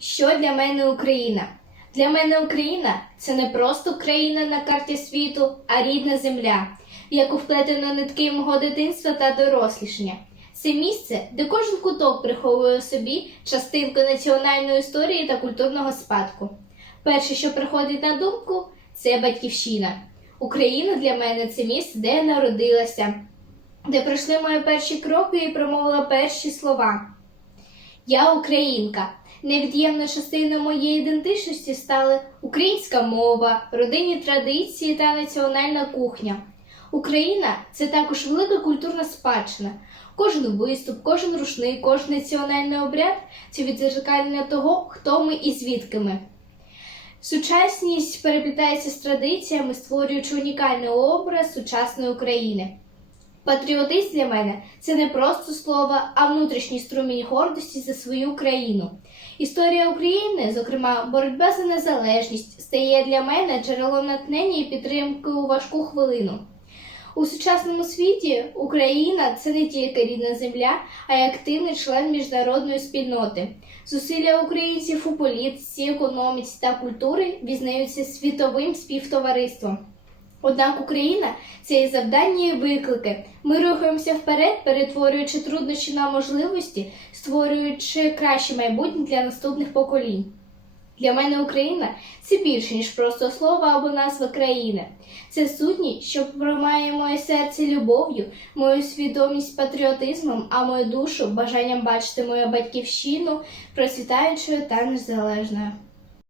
Що для мене Україна? Для мене Україна це не просто країна на карті світу, а рідна земля, в яку вплетено нитки мого дитинства та дорослішання. Це місце, де кожен куток приховує у собі частинку національної історії та культурного спадку. Перше, що приходить на думку, це батьківщина. Україна для мене це місце, де я народилася, де пройшли мої перші кроки і промовила перші слова. Я українка. Невід'ємною частиною моєї ідентичності стали українська мова, родинні традиції та національна кухня. Україна це також велика культурна спадщина. Кожен виступ, кожен рушник, кожен національний обряд це відзеркалення того, хто ми і звідки ми. Сучасність переплітається з традиціями, створюючи унікальний образ сучасної України. Патріотизм для мене це не просто слово, а внутрішній струмінь гордості за свою країну. Історія України, зокрема, боротьба за незалежність, стає для мене джерелом натхнення і підтримки у важку хвилину. У сучасному світі Україна це не тільки рідна земля, а й активний член міжнародної спільноти. Зусилля українців у політиці, економіці та культури візнаються світовим співтовариством. Однак Україна це і завдання, і виклики. Ми рухаємося вперед, перетворюючи труднощі на можливості, створюючи краще майбутнє для наступних поколінь. Для мене Україна це більше, ніж просто слово або назва країни. Це сутність, що промає моє серце любов'ю, мою свідомість патріотизмом, а мою душу бажанням бачити мою батьківщину процвітаючою та незалежною.